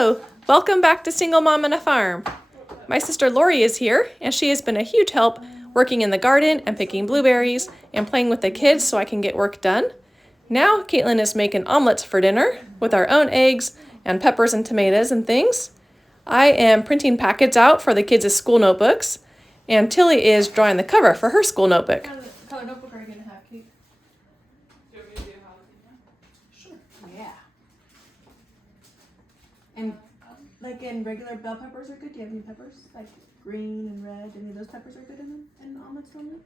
Hello, welcome back to Single Mom and a Farm. My sister Lori is here, and she has been a huge help working in the garden and picking blueberries and playing with the kids so I can get work done. Now Caitlin is making omelets for dinner with our own eggs and peppers and tomatoes and things. I am printing packets out for the kids' school notebooks, and Tilly is drawing the cover for her school notebook. What color notebook are you going to have, Kate? Do you want me to do jalapeno? Sure. Yeah. And like in regular bell peppers are good. Do you have any peppers? Like green and red? Any of those peppers are good in omelets normally?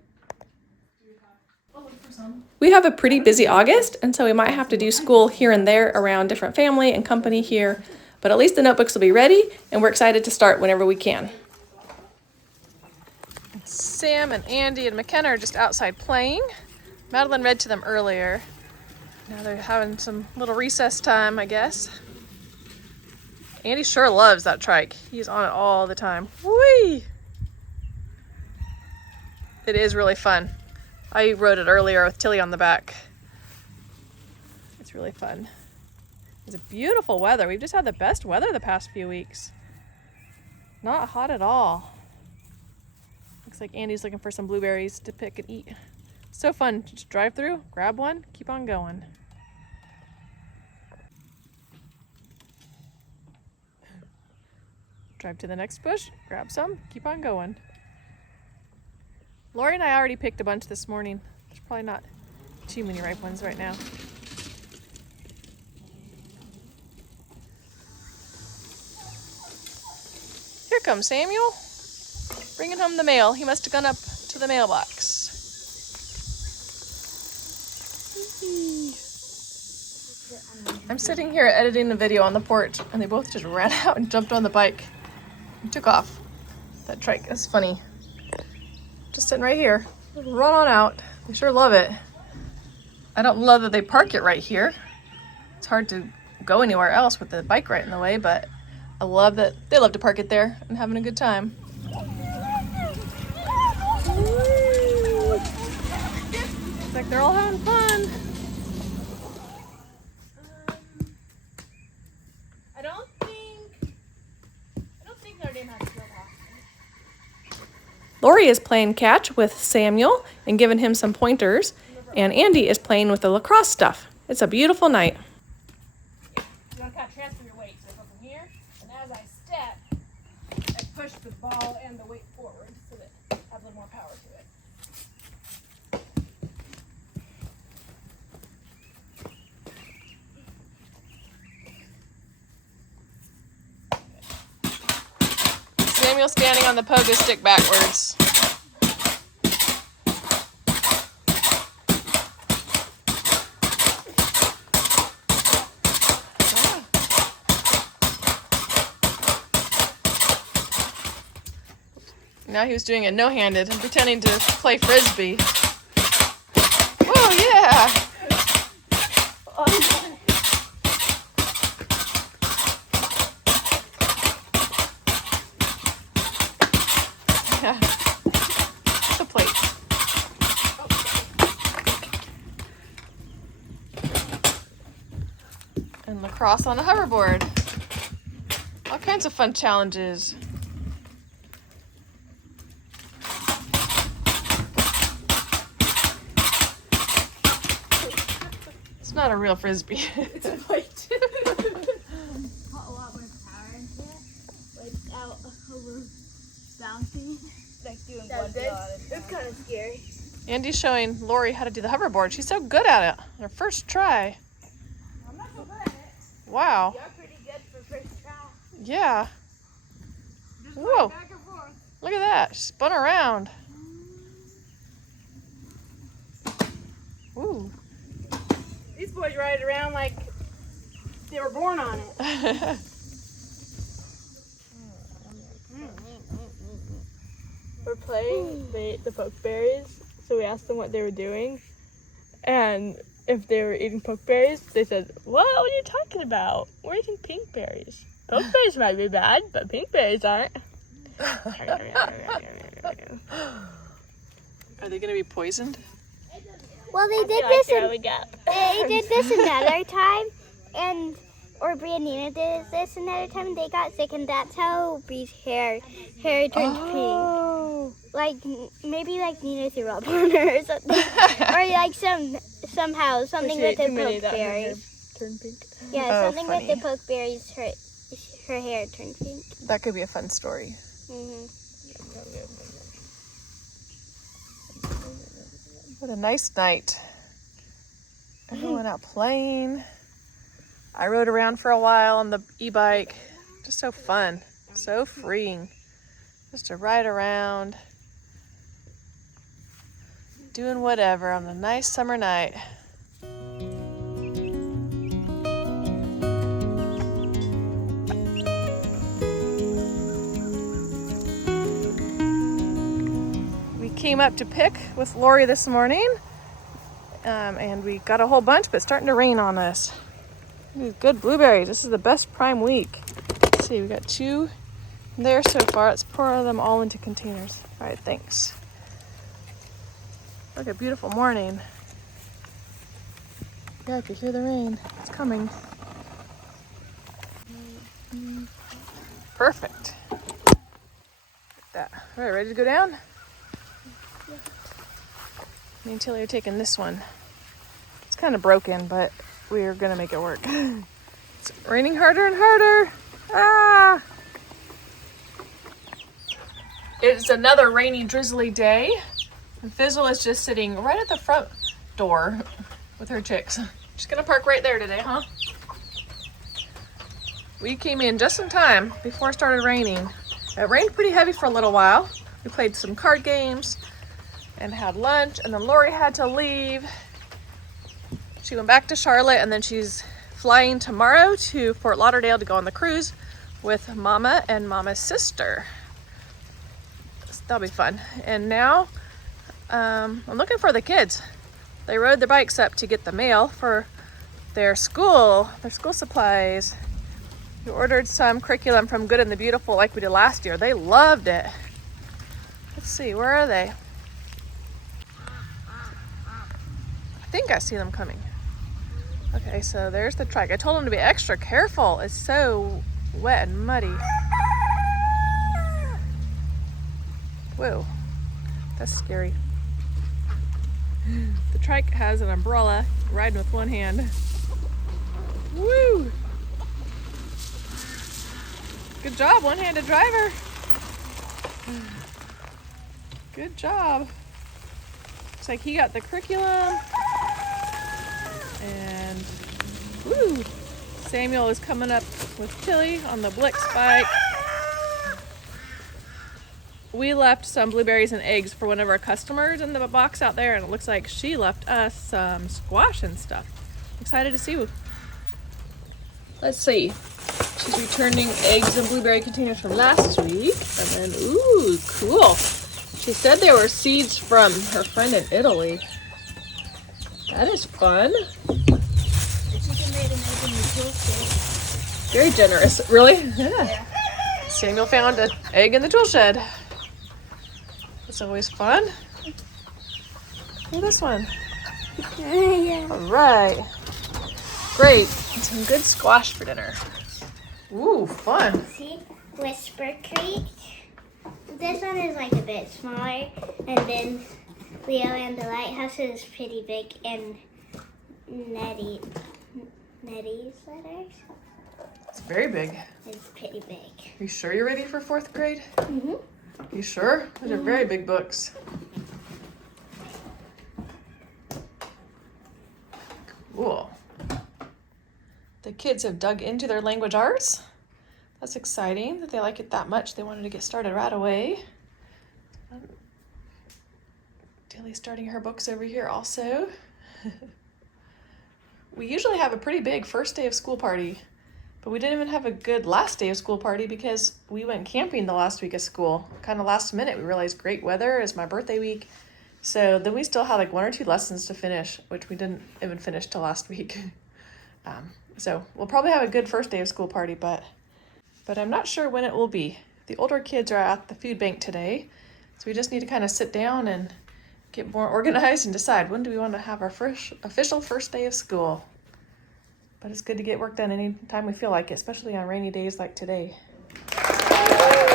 I'll look for some. We have a pretty busy August, and so we might have to do school here and there around different family and company here, but at least the notebooks will be ready, and we're excited to start whenever we can. Sam and Andy and McKenna are just outside playing. Madeline read to them earlier. Now they're having some little recess time, I guess. Andy sure loves that trike. He's on it all the time. Whee! It is really fun. I rode it earlier with Tilly on the back. It's really fun. It's beautiful weather. We've just had the best weather the past few weeks. Not hot at all. Looks like Andy's looking for some blueberries to pick and eat. So fun. Just drive through, grab one, keep on going. Drive to the next bush, grab some, keep on going. Lori and I already picked a bunch this morning. There's probably not too many ripe ones right now. Here comes Samuel, bringing home the mail. He must have gone up to the mailbox. I'm sitting here editing the video on the porch, and they both just ran out and jumped on the bike and took off. That trike is funny. Just sitting right here. Run on out. They sure love it. I don't love that they park it right here. It's hard to go anywhere else with the bike right in the way, but I love that they love to park it there and having a good time. Looks like they're all having fun. I don't think Notre Dame has field hockey. Lori is playing catch with Samuel and giving him some pointers, and Andy is playing with the lacrosse stuff. It's a beautiful night. You want to kind of transfer your weight. So I go from here, and as I step, I push the ball and the weight forward so that it has a little more power to it. Samuel standing on the pogo stick backwards. Now he was doing it no-handed and pretending to play frisbee. Whoa, yeah! Yeah. The plate. And lacrosse on a hoverboard. All kinds of fun challenges. It's not a real frisbee. It's a plate. Put a lot more power into it without over bouncing. Like doing one shot. It's kind of scary. Andy's showing Lori how to do the hoverboard. She's so good at it. Her first try. I'm not so good at it. Wow. You're pretty good for first try. Yeah. Just Whoa. going back and forth. Look at that. She spun around. Ooh. These boys ride it around like they were born on it. We're playing the pokeberries, so we asked them what they were doing, and if they were eating pokeberries, they said, "What are you talking about? We're eating pink berries. Pokeberries might be bad, but pink berries aren't." Are they going to be poisoned? Well, they did Like this. there we go. They did this another time, and or Brianna did this another time. They got sick, and that's how Bree's hair turned pink. Like maybe like Nina threw up on her or something, or like somehow something with the pokeberries. Turned pink. Yeah, Oh, something funny. with the pokeberries. Her hair turned pink. That could be a fun story. What a nice night. Everyone out playing. I rode around for a while on the e-bike. Just so fun, so freeing. Just to ride around, doing whatever on a nice summer night. We came up to pick with Lori this morning, and we got a whole bunch, but it's starting to rain on us. These good blueberries. This is the best prime week. Let's see, we got 2 there so far. Let's pour them all into containers. All right, thanks. Look at beautiful morning. Yeah, I could hear the rain. It's coming. Perfect. Like that. All right, ready to go down? Me and Tilly are taking this one. It's kind of broken, but we're gonna make it work. It's raining harder and harder. Ah! It's another rainy, drizzly day. And Fizzle is just sitting right at the front door with her chicks. She's gonna park right there today, huh? We came in just in time before it started raining. It rained pretty heavy for a little while. We played some card games and had lunch, and then Lori had to leave. She went back to Charlotte, and then she's flying tomorrow to Fort Lauderdale to go on the cruise with Mama and Mama's sister. That'll be fun. And now I'm looking for the kids. They rode their bikes up to get the mail for their school supplies. We ordered some curriculum from Good and the Beautiful like we did last year. They loved it. Let's see, where are they? I think I see them coming. Okay, so there's the trike. I told them to be extra careful. It's so wet and muddy. Whoa, that's scary. The trike has an umbrella, riding with one hand. Woo! Good job, one-handed driver. Good job. Looks like he got the curriculum. And woo! Samuel is coming up with Tilly on the Blix bike. We left some blueberries and eggs for one of our customers in the box out there, and it looks like she left us some squash and stuff. Excited to see. Let's see. She's returning eggs and blueberry containers from last week. And then, ooh, cool. She said they were seeds from her friend in Italy. That is fun. Very generous. Really? Yeah. Samuel found an egg in the tool shed. It's always fun. Look at this one. Yeah. All right. Great. And some good squash for dinner. Ooh, fun. See, Whisper Creek. This one is like a bit smaller, and then Leo and the Lighthouse is pretty big, and Nettie's letters. It's very big. It's pretty big. You sure you're ready for 4th grade? Mm-hmm. You sure? Those are very big books. Cool. The kids have dug into their language arts. That's exciting that they like it that much. They wanted to get started right away. Tilly's starting her books over here also. We usually have a pretty big first day of school party, but we didn't even have a good last day of school party because we went camping the last week of school. Kind of last minute, we realized great weather is my birthday week. So then we still had like 1 or 2 lessons to finish, which we didn't even finish till last week. So we'll probably have a good first day of school party, but I'm not sure when it will be. The older kids are at the food bank today, so we just need to kind of sit down and get more organized and decide when do we want to have our official first day of school. But it's good to get work done anytime we feel like it, especially on rainy days like today.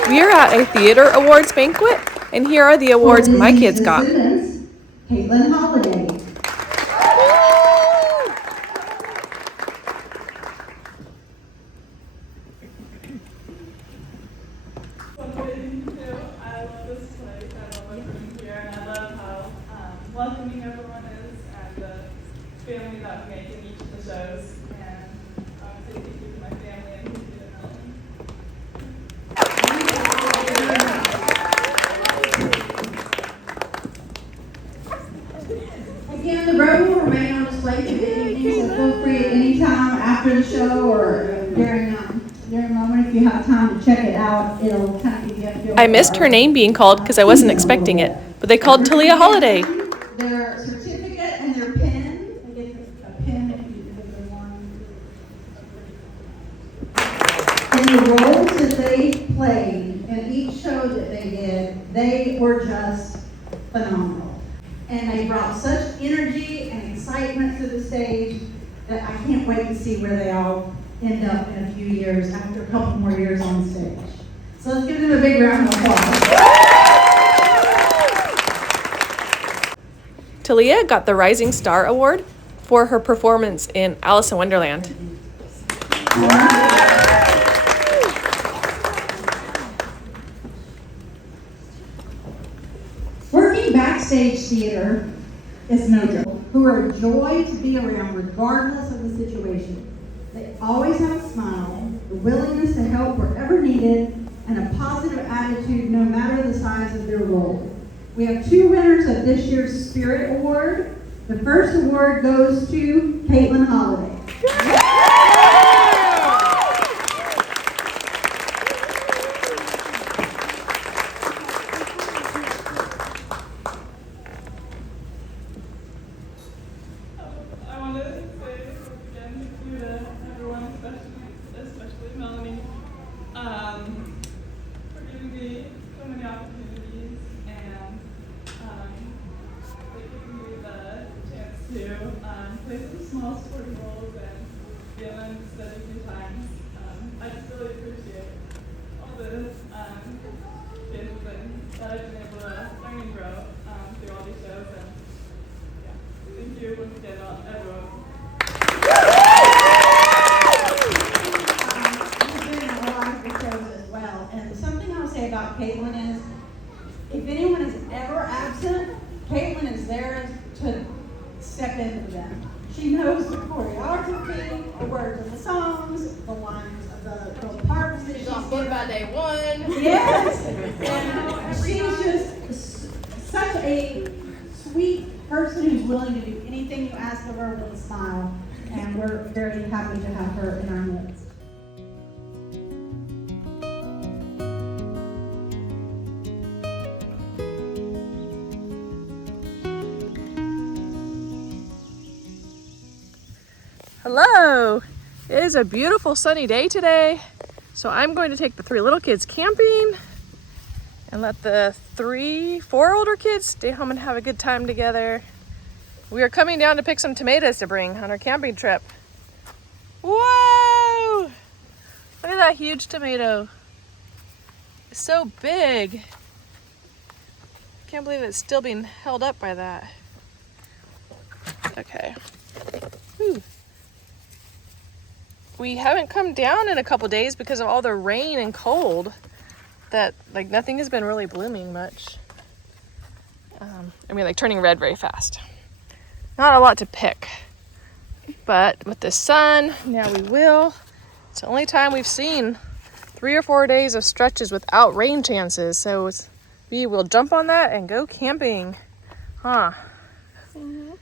We are at a theater awards banquet, and here are the awards my kids got. Caitlin Holladays. I love this place. I love my room here, and I love how welcoming everyone is and the family that we make in each of the shows. And obviously, thank you to my family and thank you to Melanie. Again, the road will remain on display through the evening, so feel free at any time after the show or during a moment if you have time to check it out. It'll kind of give you a feel. I missed her name being called because I wasn't expecting it, but they called Talia Holiday. Their certificate and their pen. They get a pen if you give them one. And the roles that they played in each show that they did, they were just phenomenal. And they brought such energy and excitement to the stage that I can't wait to see where they all end up in a few years, after a couple more years on stage. So let's give them a big round of applause. Talia got the Rising Star Award for her performance in Alice in Wonderland. Working backstage theater is no joke. Who are a joy to be around regardless of the situation. They always have a smile, the willingness to help wherever needed, and a positive attitude no matter the size of their role. We have 2 winners of this year's Spirit Award. The first award goes to Caitlin Holiday. I want to say again thank you to everyone, especially Melanie, for giving me so many opportunities and for giving me the chance to play some small supporting roles and be on stage a few times. I just really appreciate all the kids that I've been able to learn and grow through all these shows. And yeah, thank you once again, everyone. I've been in a lot of the shows as well, and something I'll say about Caitlin is, if anyone is ever absent, Caitlin is there to step in for them. She knows the choreography, the words of the songs, the lines of the parts that she's in. by day 1. Yes, and she's just such a sweet person who's willing to do anything you ask of her with a smile, and we're very happy to have her in our midst. Hello! It is a beautiful sunny day today, so I'm going to take the 3 little kids camping and let the 4 older kids stay home and have a good time together. We are coming down to pick some tomatoes to bring on our camping trip. Whoa! Look at that huge tomato. It's so big. Can't believe it's still being held up by that. Okay. Whew. We haven't come down in a couple days because of all the rain and cold that like nothing has been really blooming much. Like turning red very fast. Not a lot to pick, but with the sun, now we will. It's the only time we've seen 3 or 4 days of stretches without rain chances. So we will jump on that and go camping, huh? Mm-hmm.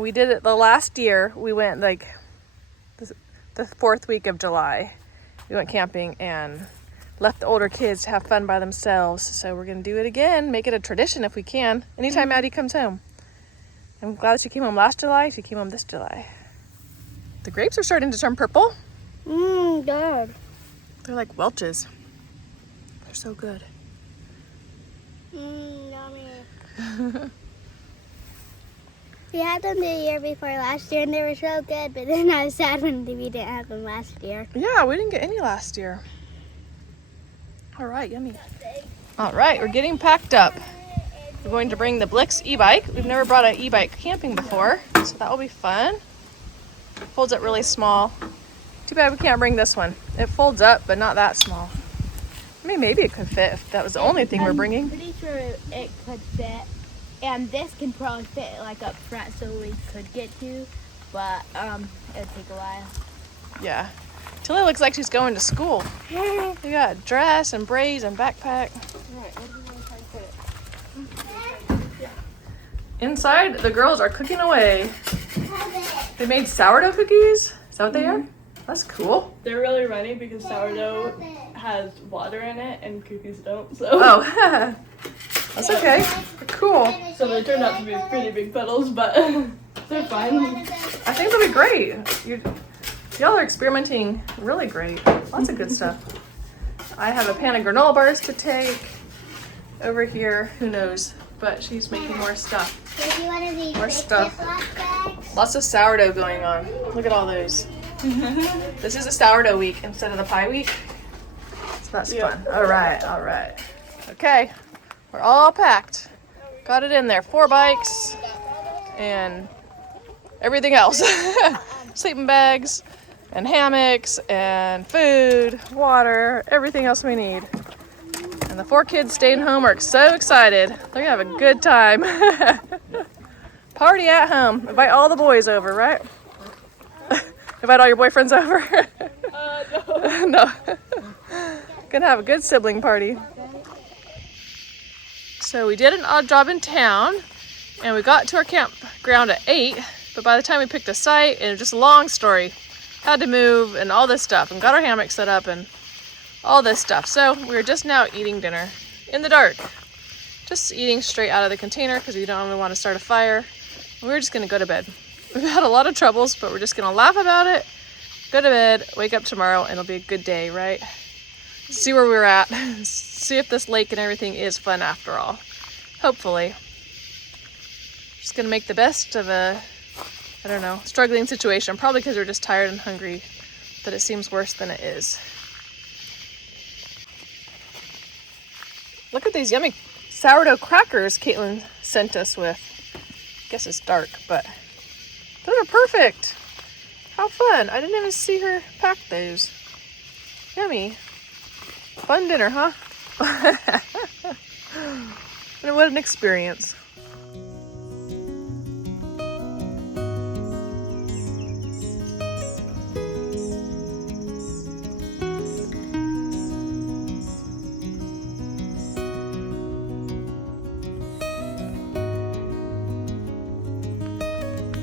We did it the last year. We went like the 4th week of July. We went camping and left the older kids to have fun by themselves. So we're gonna do it again, make it a tradition if we can, anytime Maddie comes home. I'm glad she came home last July, she came home this July. The grapes are starting to turn purple. Good. They're like Welch's. They're so good. Yummy. We had them the year before last year, and they were so good, but then I was sad when we didn't have them last year. Yeah, we didn't get any last year. All right, yummy. All right, we're getting packed up. We're going to bring the Blix e-bike. We've never brought an e-bike camping before, so that will be fun. Folds up really small. Too bad we can't bring this one. It folds up, but not that small. I mean, maybe it could fit if that was the only thing we're bringing. I'm pretty sure it could fit. And this can probably fit like up front so we could get to, but it'd take a while. Yeah. Tilly looks like she's going to school. You got a dress and braids and backpack. Inside, the girls are cooking away. They made sourdough cookies? Is that what they are? That's cool. They're really runny because sourdough has water in it and cookies don't. So Oh, that's okay. Cool. so they turned out to be pretty big puddles, but they're fine. I think they'll be great. Y'all are experimenting really great. Lots of good stuff. I have a pan of granola bars to take. Over here, who knows? But she's making more stuff. Do you want to be More stuff. Lots of sourdough going on. Look at all those. This is a sourdough week instead of the pie week. So that's fun. All right, all right. Okay, we're all packed. Got it in there. 4 bikes and everything else. Sleeping bags and hammocks and food, water, everything else we need. And the 4 kids staying home are so excited. They're gonna have a good time. Party at home. Invite all the boys over, right? Invite all your boyfriends over? No. No. Gonna have a good sibling party. So we did an odd job in town and we got to our campground at 8, but by the time we picked a site, it was just a long story. Had to move and all this stuff and got our hammock set up and all this stuff. So we're just now eating dinner in the dark. Just eating straight out of the container because we don't really want to start a fire. We're just gonna go to bed. We've had a lot of troubles, but we're just gonna laugh about it, go to bed, wake up tomorrow, and it'll be a good day, right? See where we're at. See if this lake and everything is fun after all. Hopefully. Just gonna make the best of a, I don't know, struggling situation. Probably because we're just tired and hungry, that it seems worse than it is. Look at these yummy sourdough crackers Caitlin sent us with. I guess it's dark, but those are perfect. How fun. I didn't even see her pack those. Yummy. Fun dinner, huh? And what an experience.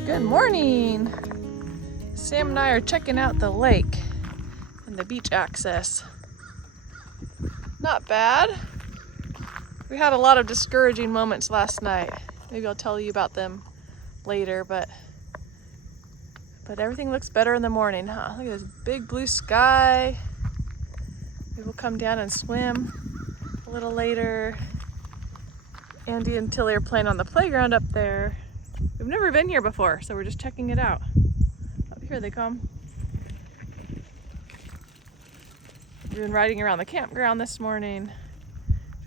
Good morning. Sam and I are checking out the lake and the beach access. Not bad. We had a lot of discouraging moments last night. Maybe I'll tell you about them later, but everything looks better in the morning, huh? Look at this big blue sky. Maybe we'll come down and swim a little later. Andy and Tilly are playing on the playground up there. We've never been here before, so we're just checking it out. Up here they come. We've been riding around the campground this morning,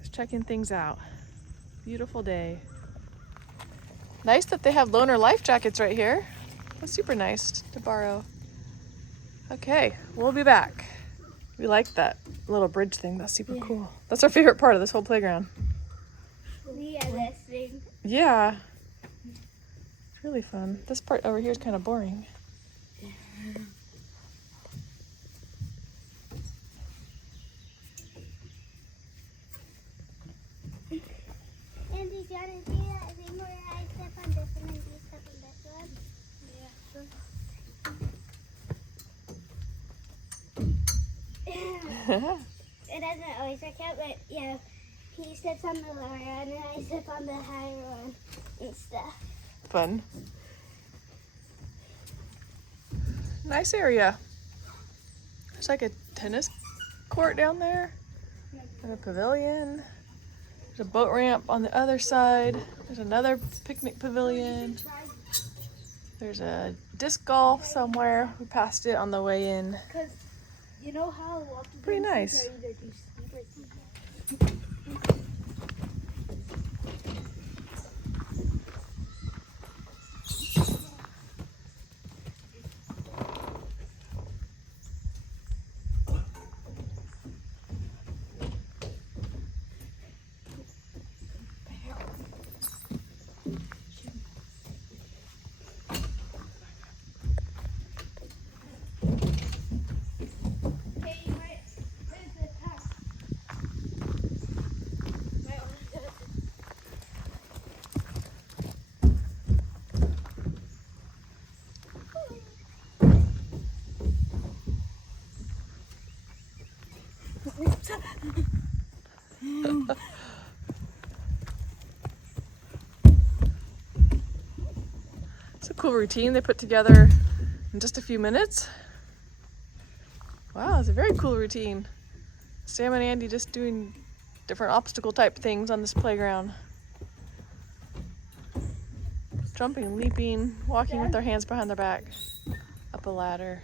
just checking things out. Beautiful day. Nice that they have loaner life jackets right here. That's super nice to borrow. Okay, we'll be back. We like that little bridge thing. That's super cool. That's our favorite part of this whole playground. Yeah, this thing. Yeah. It's really fun. This part over here is kind of boring. Andy, do you want to do that thing where I step on this one and you step on this one? Yeah. It doesn't always work out, but yeah, he steps on the lower one and I step on the higher one and stuff. Fun. Nice area. There's like a tennis court down there and a pavilion. There's a boat ramp on the other side. There's another picnic pavilion. There's a disc golf somewhere. We passed it on the way in. Because you know how Walt Pretty nice. are either too steep or too high. It's a cool routine they put together in just a few minutes. Wow, it's a very cool routine. Sam and Andy just doing different obstacle type things on this playground. Jumping, leaping, walking with their hands behind their back, up a ladder.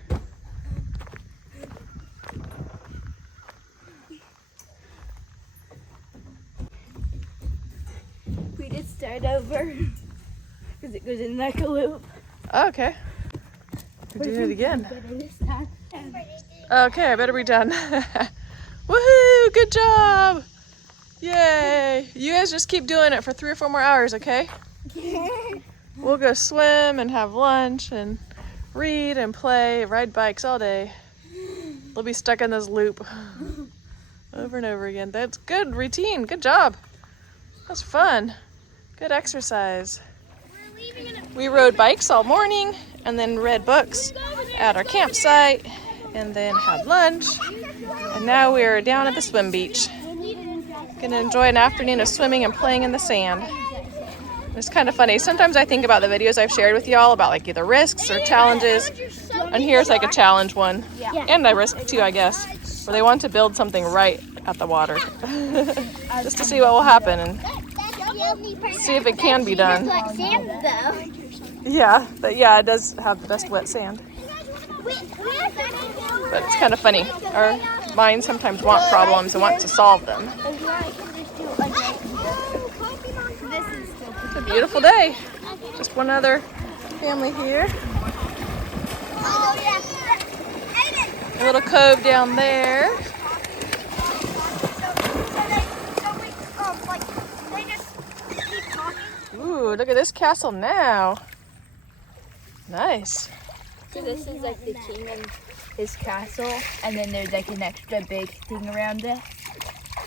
We just start over because it goes in like a loop. Oh, okay. We're doing it again. Better this time. Okay, I better be done. Woohoo! Good job! Yay! You guys just keep doing it for 3 or 4 more hours, okay? We'll go swim and have lunch and read and play, ride bikes all day. We'll be stuck in this loop over and over again. That's good routine. Good job. That's fun. Good exercise. We rode bikes all morning and then read books at our campsite and then had lunch. And now we're down at the swim beach. Gonna enjoy an afternoon of swimming and playing in the sand. It's kind of funny. Sometimes I think about the videos I've shared with y'all about like either risks or challenges. And here's like a challenge one. And a risk too, I guess. Where they want to build something right at the water. Just to see what will happen and see if it can be done. Yeah, but yeah, it does have the best wet sand. But it's kind of funny. Our minds sometimes want problems and want to solve them. It's a beautiful day. Just one other family here. A little cove down there. Ooh, look at this castle now. Nice. So this is like the king and his castle, and then there's like an extra big thing around it.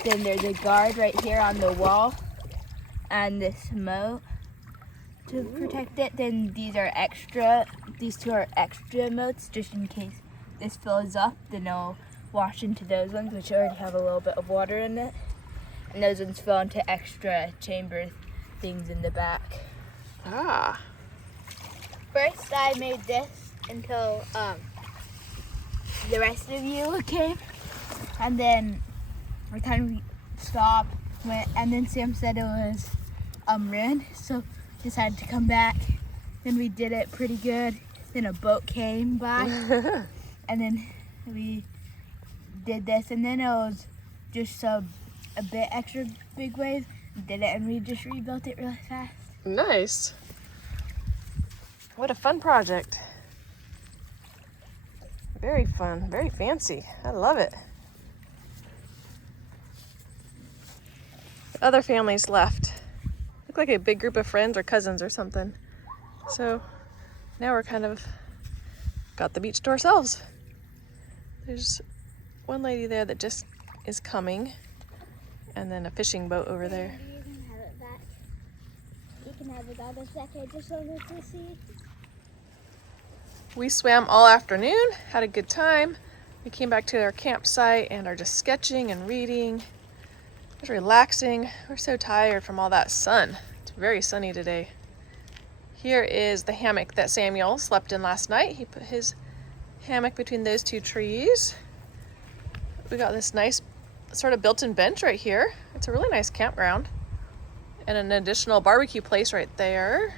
Then there's a guard right here on the wall, and this moat to protect it. Then these two are extra moats, just in case this fills up, then it'll wash into those ones, which already have a little bit of water in it. And those ones fill into extra chamber things in the back. Ah. First, I made this until the rest of you came, and then by the time we stopped, and then Sam said it was ruined, so decided to come back. Then we did it pretty good. Then a boat came by, and then we did this, and then it was just a bit extra big wave. We did it, and we just rebuilt it really fast. Nice. What a fun project. Very fun, very fancy. I love it. Other families left. Look like a big group of friends or cousins or something. So now we're kind of got the beach to ourselves. There's one lady there that just is coming, and then a fishing boat over there. You can have it back. You can have it back a sec. I just wanted to see. We swam all afternoon, had a good time. We came back to our campsite and are just sketching and reading. Just relaxing. We're so tired from all that sun. It's very sunny today. Here is the hammock that Samuel slept in last night. He put his hammock between those 2 trees. We got this nice sort of built-in bench right here. It's a really nice campground. And an additional barbecue place right there.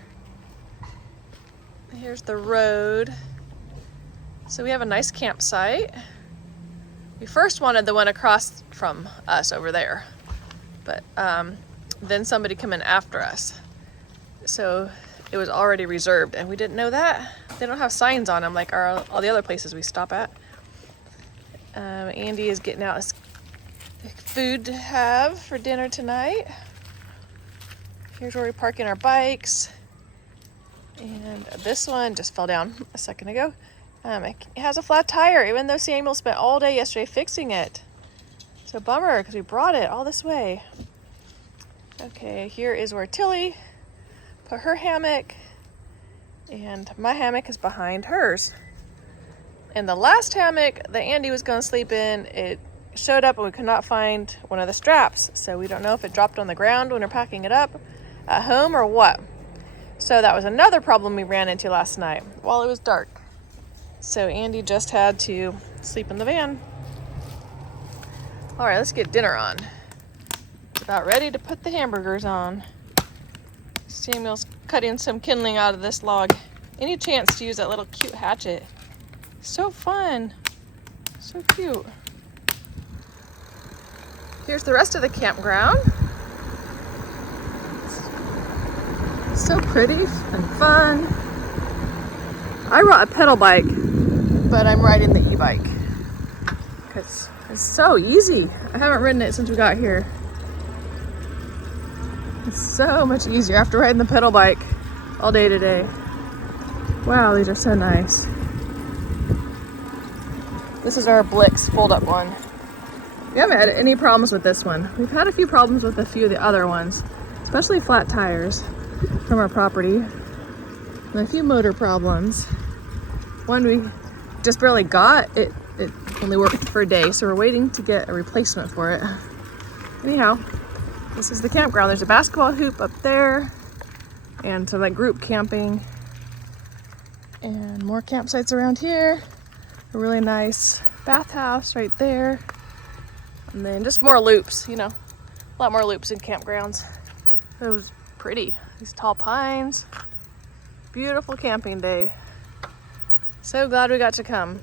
Here's the road. So we have a nice campsite. We first wanted the one across from us over there, but then somebody came in after us. So it was already reserved, and we didn't know that. They don't have signs on them like all the other places we stop at. Andy is getting out his food to have for dinner tonight. Here's where we're parking our bikes. And this one just fell down a second ago. It has a flat tire, even though Samuel spent all day yesterday fixing it. So bummer, because we brought it all this way. Okay, here is where Tilly put her hammock, and my hammock is behind hers. And the last hammock that Andy was going to sleep in, it showed up and we could not find one of the straps. So we don't know if it dropped on the ground when we're packing it up at home or what. So that was another problem we ran into last night while it was dark. So Andy just had to sleep in the van. All right, let's get dinner on. It's about ready to put the hamburgers on. Samuel's cutting some kindling out of this log. Any chance to use that little cute hatchet? So fun. So cute. Here's the rest of the campground. It's so pretty and fun. I brought a pedal bike, but I'm riding the e-bike because it's so easy. I haven't ridden it since we got here. It's so much easier after riding the pedal bike all day today. Wow, these are so nice. This is our Blix fold-up one. We haven't had any problems with this one. We've had a few problems with a few of the other ones, especially flat tires from our property, and a few motor problems. One we just barely got, it only worked for a day, so we're waiting to get a replacement for it. Anyhow, this is the campground. There's a basketball hoop up there, and some like group camping, and more campsites around here. A really nice bathhouse right there. And then just more loops, you know, a lot more loops in campgrounds. It was pretty. These tall pines. Beautiful camping day. So glad we got to come.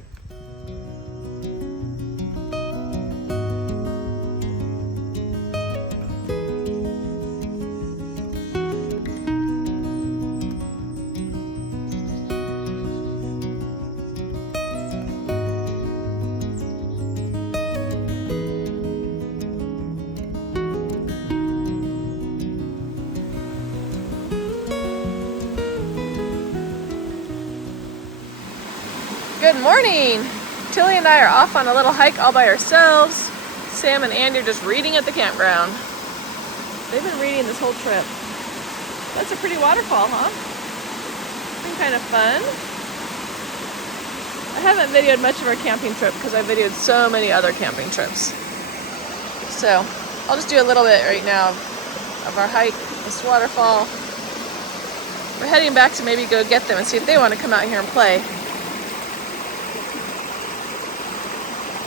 Good morning! Tilly and I are off on a little hike all by ourselves. Sam and Andy are just reading at the campground. They've been reading this whole trip. That's a pretty waterfall, huh? It's been kind of fun. I haven't videoed much of our camping trip because I videoed so many other camping trips. So I'll just do a little bit right now of our hike, this waterfall. We're heading back to maybe go get them and see if they want to come out here and play.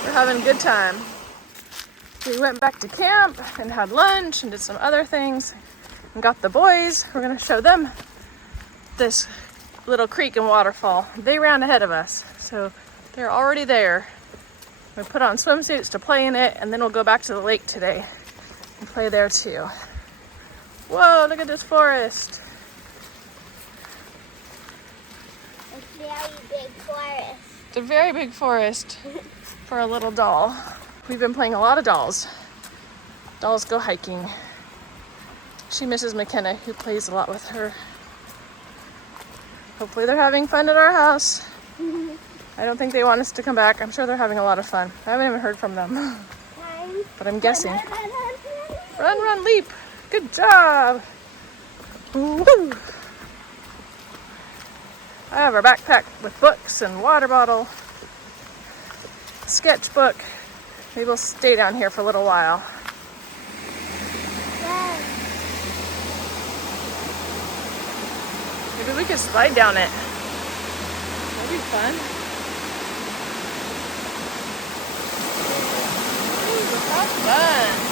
We're having a good time. We went back to camp and had lunch and did some other things and got the boys. We're going to show them this little creek and waterfall. They ran ahead of us, so they're already there. We put on swimsuits to play in it, and then we'll go back to the lake today and play there too. Whoa, look at this forest. It's a very big forest. It's a very big forest for a little doll. We've been playing a lot of dolls. Dolls go hiking. She misses McKenna, who plays a lot with her. Hopefully they're having fun at our house. I don't think they want us to come back. I'm sure they're having a lot of fun. I haven't even heard from them, but I'm guessing. Run, run, leap. Good job. Woo. I have our backpack with books and water bottle, sketchbook. Maybe we'll stay down here for a little while. Maybe we could slide down it. That'd be fun. Ooh, how fun.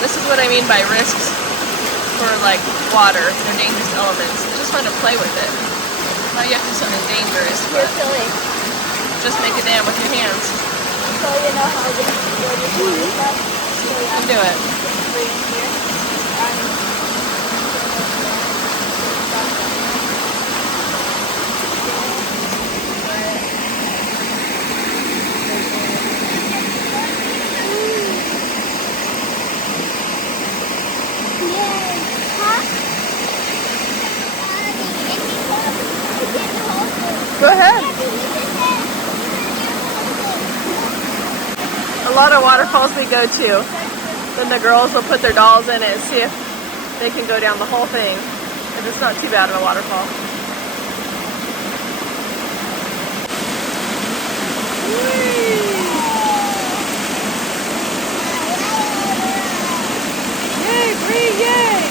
This is what I mean by risks for like water. They're dangerous elements. It's just fun to play with it. Not you have to do something dangerous, but just make a dam with your hands. So you know how this stuff? So You can do it. right in here. Go ahead. A lot of waterfalls we go to, then the girls will put their dolls in it and see if they can go down the whole thing. If it's not too bad of a waterfall. Yay, Bree, yay!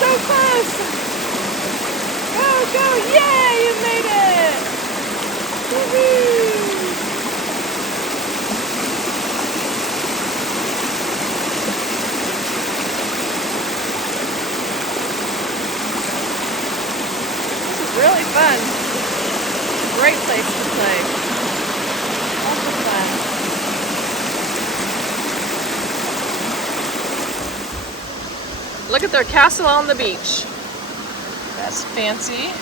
So close! Go, go! Yay! You made it! Woohoo! This is really fun. Great place to play. Lots of fun. Look at their castle on the beach. That's fancy.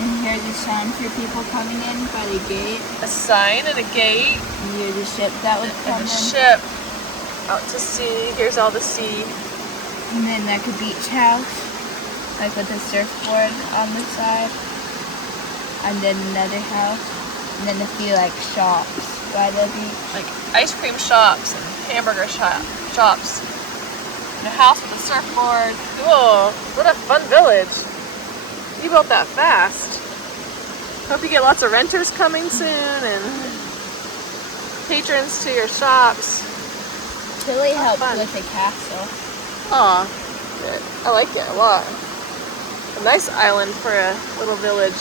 And here's a sign for people coming in by the gate. A sign and a gate. And here's a ship that would come And a in. ship out to sea. Here's all the sea. And then like a beach house, like with a surfboard on the side. And then another house. And then a few like shops by the beach. Like ice cream shops and hamburger shops. And a house with a surfboard. Cool. What a fun village. You built that fast. Hope you get lots of renters coming soon and patrons to your shops. Tilly helped fun. with the castle. Aw, good. I like it a lot. A nice island for a little village.